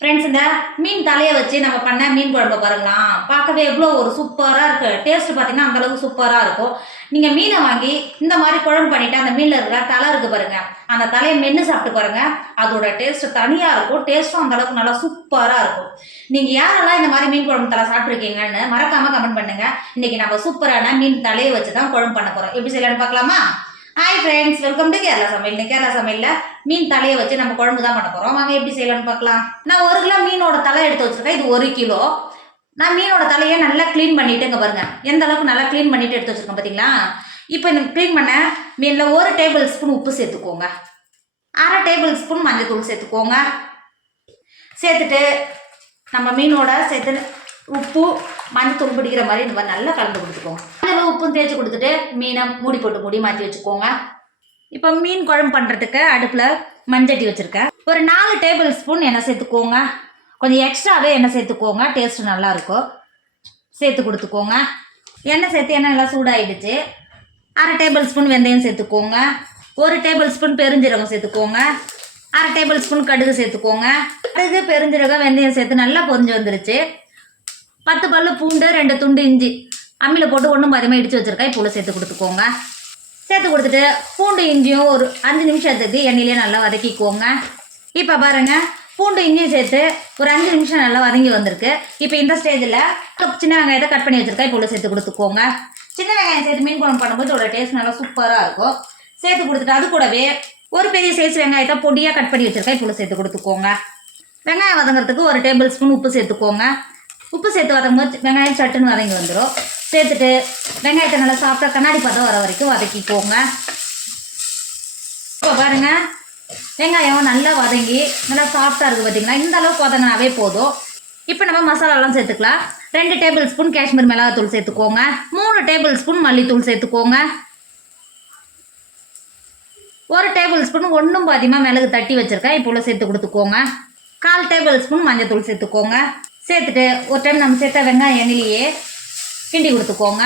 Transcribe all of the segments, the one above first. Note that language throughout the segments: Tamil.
ஃப்ரெண்ட்ஸ், இந்த மீன் தலையை வச்சு நம்ம பண்ண மீன் குழம்பு பாருங்களாம். பார்க்கவே எவ்வளோ ஒரு சூப்பராக இருக்கு. டேஸ்ட் பார்த்தீங்கன்னா அந்த அளவுக்கு சூப்பராக இருக்கும். நீங்கள் மீனை வாங்கி இந்த மாதிரி குழம்பு பண்ணிட்டு அந்த மீனில் இருக்கிற தலை இருக்கு பாருங்க, அந்த தலையை மென்று சாப்பிட்டு பாருங்க. அதோட டேஸ்ட் தனியாக இருக்கும். டேஸ்ட்டும் அந்த அளவுக்கு நல்லா சூப்பராக இருக்கும். நீங்கள் யாரெல்லாம் இந்த மாதிரி மீன் குழம்பு தலை சாப்பிட்ருக்கீங்கன்னு மறக்காம கமெண்ட் பண்ணுங்க. இன்னைக்கு நம்ம சூப்பரான மீன் தலையை வச்சு தான் குழம்பு பண்ண போகிறோம். எப்படி செய்யலான்னு பார்க்கலாமா? Hi friends, welcome to Kerala சமையல். கேரளா சமையலில் மீன் தலையை வச்சு நம்ம குழம்பு தான் பண்ண போகிறோம். வாங்க எப்படி செய்யலாம்னு பார்க்கலாம். நான் 1 கிலோ மீனோட தலை எடுத்து வச்சுருக்கேன். இது 1 கிலோ. நான் மீனோட தலையை நல்லா க்ளீன் பண்ணிவிட்டு இங்கே பாருங்கள் எந்த அளவுக்கு நல்லா க்ளீன் பண்ணிவிட்டு எடுத்து வச்சுருக்கேன் பார்த்தீங்களா. இப்போ இந்த க்ளீன் பண்ண மீனில் 1 டேபிள் ஸ்பூன் உப்பு சேர்த்துக்கோங்க. 1/2 டேபிள் ஸ்பூன் மஞ்சள் சேர்த்துக்கோங்க. சேர்த்துட்டு நம்ம மீனோட சேர்த்து உப்பு மஞ்சள் பிடிக்கிற மாதிரி இந்த மாதிரி நல்லா கலந்து கொடுத்துக்கோங்க. அதில் உப்பும் தேய்ச்சி கொடுத்துட்டு மீனை மூடி போட்டு மூடி மாற்றி வச்சுக்கோங்க. இப்போ மீன் குழம்பு பண்ணுறதுக்கு அடுப்பில் மஞ்சட்டி வச்சுருக்கேன். ஒரு 4 டேபிள் ஸ்பூன் எண்ணெய் சேர்த்துக்கோங்க. கொஞ்சம் எக்ஸ்ட்ராவே எண்ணெய் சேர்த்துக்கோங்க, டேஸ்ட்டு நல்லாயிருக்கும். சேர்த்து கொடுத்துக்கோங்க. எண்ணெய் சேர்த்து எண்ணெய் நல்லா சூடாகிடுச்சு. 1/2 டேபிள் ஸ்பூன் வெந்தயம் சேர்த்துக்கோங்க. 1 டேபிள் ஸ்பூன் பெருஞ்சீரகம் சேர்த்துக்கோங்க. 1/2 டேபிள் ஸ்பூன் கடுகு சேர்த்துக்கோங்க. கடுகு பெருஞ்சீரகம் வெந்தயம் சேர்த்து நல்லா பொரிஞ்சு வந்துருச்சு. 10 பல்லு பூண்டு, 2 துண்டு இஞ்சி அம்மியில் போட்டு ஒன்றும் பாதியமாக இடித்து வச்சுருக்கேன். இப்போ சேர்த்து கொடுத்துக்கோங்க. சேர்த்து கொடுத்துட்டு பூண்டு இஞ்சியும் ஒரு 5 நிமிஷத்துக்கு எண்ணெயிலே நல்லா வதக்கிக்கோங்க. இப்போ பாருங்கள், பூண்டு இஞ்சியும் சேர்த்து ஒரு 5 நிமிஷம் நல்லா வதங்கி வந்திருக்கு. இப்போ இந்த ஸ்டேஜில் சின்ன வெங்காயத்தை கட் பண்ணி வச்சுருக்கேன். இப்போ சேர்த்து கொடுத்துக்கோங்க. சின்ன வெங்காயம் சேர்த்து மீன் குழம்பு பண்ணும்போது அதோட டேஸ்ட் நல்லா சூப்பராக இருக்கும். சேர்த்து கொடுத்துட்டு அது கூடவே ஒரு பெரிய சைஸ் வெங்காயத்தை பொடியாக கட் பண்ணி வச்சுருக்கேன். இப்போ சேர்த்து கொடுத்துக்கோங்க. வெங்காயம் வதங்கிறதுக்கு 1 டேபிள் ஸ்பூன் உப்பு சேர்த்துக்கோங்க. உப்பு சேர்த்து வதங்கும்போது வெங்காயம் சட்டுன்னு வதங்கி வந்துடும். சேர்த்துட்டு வெங்காயத்தை நல்லா சாஃப்டாக கண்ணாடி பதம் வர வரைக்கும் வதக்கிக்கோங்க. இப்போ பாருங்கள், வெங்காயம் நல்லா வதங்கி நல்லா சாஃப்டாக இருக்குது பார்த்தீங்களா. இந்த அளவுக்கு வதங்கினாவே போதும். இப்போ நம்ம மசாலாலாம் சேர்த்துக்கலாம். 2 டேபிள் ஸ்பூன் காஷ்மீர் மிளகாத்தூள் சேர்த்துக்கோங்க. 3 டேபிள் ஸ்பூன் மல்லித்தூள் சேர்த்துக்கோங்க. 1 டேபிள் ஸ்பூன் ஒன்றும் பாதியமாக மிளகு தட்டி வச்சுருக்கேன். இப்போ சேர்த்து கொடுத்துக்கோங்க. 1/4 டேபிள் ஸ்பூன் மஞ்சள் தூள் சேர்த்துக்கோங்க. சேர்த்துட்டு ஒரு டைம் நம்ம சேர்த்த வெங்காயம் எண்ணெயிலேயே கிண்டி கொடுத்துக்கோங்க.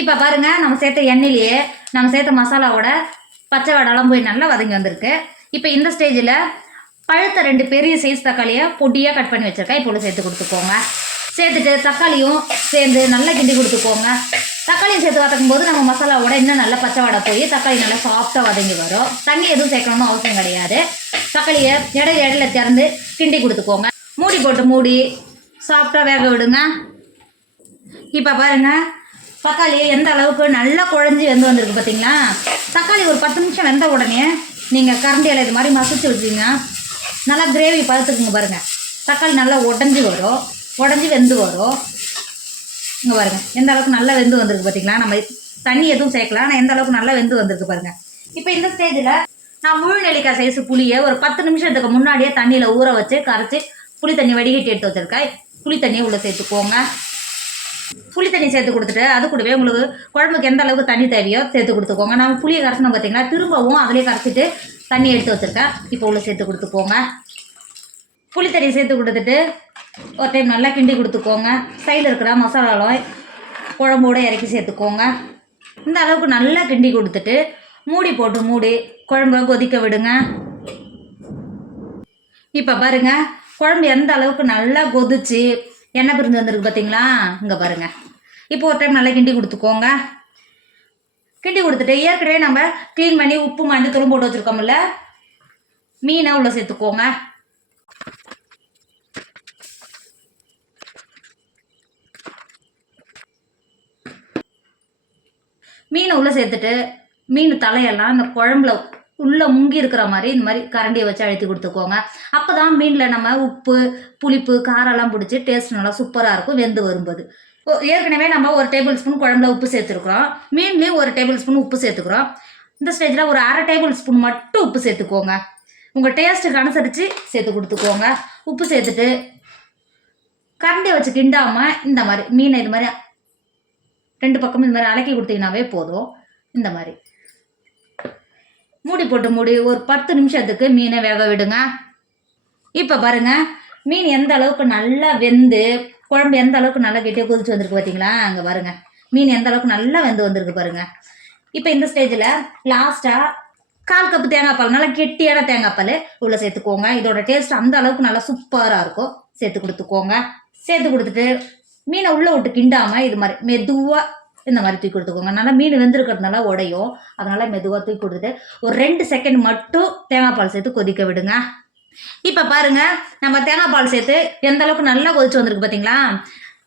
இப்போ பாருங்கள், நம்ம சேர்த்த எண்ணெயிலேயே நம்ம சேர்த்த மசாலாவோட பச்சை வடலாம் போய் நல்லா வதங்கி வந்திருக்கு. இப்போ இந்த ஸ்டேஜில் பழுத்த 2 பெரிய சைஸ் தக்காளியை பொடியாக கட் பண்ணி வச்சுருக்கேன். இப்போ சேர்த்து கொடுத்துக்கோங்க. சேர்த்துட்டு தக்காளியும் சேர்ந்து நல்லா கிண்டி கொடுத்துக்கோங்க. தக்காளியும் சேர்த்து வதக்கும் போது நம்ம மசாலாவோட இன்னும் நல்லா பச்சை வடை போய் தக்காளி நல்லா சாஃப்டாக வதங்கி வரும். தண்ணி எதுவும் சேர்க்கணும்னு அவசியம் கிடையாது. தக்காளியை இடையில திறந்து கிண்டி கொடுத்துக்கோங்க. மூடி போட்டு மூடி சாஃப்டாக வேக விடுங்க. இப்போ பாருங்கள், தக்காளி எந்த அளவுக்கு நல்லா குழஞ்சி வெந்து வந்திருக்கு பார்த்தீங்களா. தக்காளி ஒரு 10 நிமிஷம் வெந்த உடனே நீங்கள் கரண்டியில் இது மாதிரி மசிச்சு வச்சிங்கன்னா நல்லா கிரேவி பதத்துக்குங்க. பாருங்கள், தக்காளி நல்லா உடஞ்சி வரும், உடஞ்சி வெந்து வரும். இங்கே பாருங்கள் எந்த அளவுக்கு நல்லா வெந்து வந்திருக்கு பார்த்தீங்களா. நம்ம தண்ணி எதுவும் சேர்க்கலாம், ஆனால் எந்த அளவுக்கு நல்லா வெந்து வந்திருக்கு பாருங்கள். இப்போ இந்த ஸ்டேஜில் நான் முழு நெல்லிக்காய் சைஸு புளியை ஒரு 10 நிமிஷத்துக்கு முன்னாடியே தண்ணியில் ஊற வச்சு கரைச்சி புளி தண்ணி வடிகட்டி எடுத்து வச்சுருக்கேன். புளி தண்ணியை உள்ளே சேர்த்துக்கோங்க. புளி தண்ணி சேர்த்து கொடுத்துட்டு அது கூடவே உங்களுக்கு குழம்புக்கு எந்த அளவுக்கு தண்ணி தேவையோ சேர்த்து கொடுத்துக்கோங்க. நான் புளியை கரைச்சணும் பார்த்தீங்கன்னா, திரும்பவும் அதிலே கரைச்சிட்டு தண்ணி எடுத்து வச்சுருக்கேன். இப்போ உள்ள சேர்த்து கொடுத்துக்கோங்க. புளி தண்ணி சேர்த்து கொடுத்துட்டு ஒரு டைம் நல்லா கிண்டி கொடுத்துக்கோங்க. சைடில் இருக்கிற மசாலாலாம் குழம்போடு இறக்கி சேர்த்துக்கோங்க. இந்த அளவுக்கு நல்லா கிண்டி கொடுத்துட்டு மூடி போட்டு மூடி குழம்பை கொதிக்க விடுங்க. இப்போ பாருங்கள், குழம்பு எந்த அளவுக்கு நல்லா கொதிச்சு எண்ணெய் பிரிஞ்சு வந்துருக்கு பார்த்தீங்களா. இங்கே பாருங்கள், இப்போ ஒரு டைம் நல்லா கிண்டி கொடுத்துக்கோங்க. கிண்டி கொடுத்துட்டு ஏற்கனவே நம்ம க்ளீன் பண்ணி உப்பு மஞ்சள் தூளும் போட்டு வச்சுருக்கோம்ல, மீனை உள்ளே சேர்த்துக்கோங்க. மீனை உள்ளே சேர்த்துட்டு மீன் தலையெல்லாம் இந்த குழம்புல உள்ளே முங்கி இருக்கிற மாதிரி இந்த மாதிரி கரண்டியை வச்சு அழுத்தி கொடுத்துக்கோங்க. அப்போ தான் மீனில் நம்ம உப்பு புளிப்பு காரெல்லாம் பிடிச்சி டேஸ்ட் நல்லா சூப்பராக இருக்கும் வெந்து வரும்போது. ஏற்கனவே நம்ம 1 டேபிள் ஸ்பூன் குழம்புல உப்பு சேர்த்துருக்குறோம். மீன்லேயும் 1 டேபிள் ஸ்பூன் உப்பு சேர்த்துக்கிறோம். இந்த ஸ்டேஜில் ஒரு 1/2 டேபிள் ஸ்பூன் மட்டும் உப்பு சேர்த்துக்கோங்க. உங்கள் டேஸ்ட்டுக்கு அனுசரித்து சேர்த்து கொடுத்துக்கோங்க. உப்பு சேர்த்துட்டு கரண்டியை வச்சு கிண்டாமல் இந்த மாதிரி மீனை இது மாதிரி 2 பக்கமும் இந்த மாதிரி அலக்கி கொடுத்தீங்கன்னாவே போதும். இந்த மாதிரி மூடி போட்டு மூடி ஒரு 10 நிமிஷத்துக்கு மீனை வேக விடுங்க. இப்போ பாருங்கள், மீன் எந்த அளவுக்கு நல்லா வெந்து குழம்பு எந்த அளவுக்கு நல்லா கெட்டியாக கொதிச்சு வந்திருக்கு பார்த்தீங்களா. அங்கே பாருங்கள், மீன் எந்த அளவுக்கு நல்லா வெந்து வந்திருக்கு பாருங்கள். இப்போ இந்த ஸ்டேஜில் லாஸ்ட்டாக 1/4 கப்பு தேங்காய் பால், நல்லா கெட்டியான தேங்காய் பால் உள்ள சேர்த்துக்கோங்க. இதோட டேஸ்ட் அந்த அளவுக்கு நல்லா சூப்பராக இருக்கும். சேர்த்து கொடுத்துக்கோங்க. சேர்த்து கொடுத்துட்டு மீனை உள்ளே விட்டு கிண்டாமல் இது மாதிரி மெதுவாக இந்த மாதிரி தூக்கி கொடுத்துக்கோங்க. நல்லா மீன் வெந்திருக்கிறதுனால உடையும், அதனால் மெதுவாக தூக்கி கொடுத்துட்டு ஒரு 2 செகண்ட் மட்டும் தேங்காய் பால் சேர்த்து கொதிக்க விடுங்க. இப்போ பாருங்க, நம்ம தேங்காய் பால் சேர்த்து எந்த அளவுக்கு நல்லா கொதிச்சு வந்திருக்கு பார்த்தீங்களா?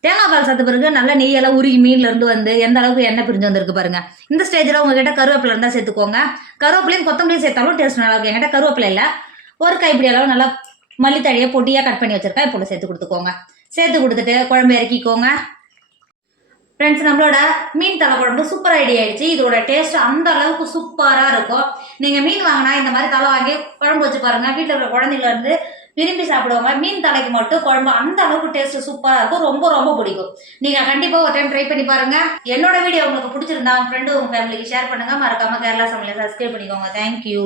தேங்காய் பால் சேர்த்த பிறகு நல்லா நெய்யெல்லாம் உருகி மீன்லேருந்து வந்து எந்த அளவுக்கு எண்ணெய் பிரிஞ்சு வந்திருக்கு பாருங்க. இந்த ஸ்டேஜில் உங்ககிட்ட கருவேப்பிலை இருந்தால் சேர்த்துக்கோங்க. கருவேப்பிலையும் கொத்தமல்லியும் சேர்த்தாலும் டேஸ்ட் நல்லா இருக்கும். என்கிட்ட கருவேப்பிலை இல்லை, ஒரு கைப்பிடி அளவு நல்லா மல்லித்தழையை பொடியாக கட் பண்ணி வச்சிருக்கேன். இப்போ சேர்த்து கொடுத்துக்கோங்க. சேர்த்து கொடுத்துட்டு குழம்பு இறக்கிக்கோங்க. ஃப்ரெண்ட்ஸ், நம்மளோட மீன் தலை குழம்பு சூப்பர் ஐடியா ஆயிடுச்சு. இதோட டேஸ்ட் அந்த அளவுக்கு சூப்பராக இருக்கும். நீங்கள் மீன் வாங்கினா இந்த மாதிரி தலை வாங்கி குழம்பு வச்சு பாருங்கள். வீட்டில் இருக்கிற குழந்தைங்கலேருந்து விரும்பி சாப்பிடுவாங்க. மீன் தலைக்கு மட்டும் குழம்பு அந்த அளவுக்கு டேஸ்ட் சூப்பராக இருக்கும். ரொம்ப ரொம்ப பிடிக்கும். நீங்கள் கண்டிப்பாக ஒரு டைம் ட்ரை பண்ணி பாருங்கள். என்னோட வீடியோ உங்களுக்கு பிடிச்சிருந்தா உங்கள் ஃப்ரெண்டு உங்கள் ஃபேமிலிக்கு ஷேர் பண்ணுங்கள். மறக்காமல் கேரளா சமையலை சப்ஸ்கிரைப் பண்ணிக்கோங்க. தேங்க்யூ.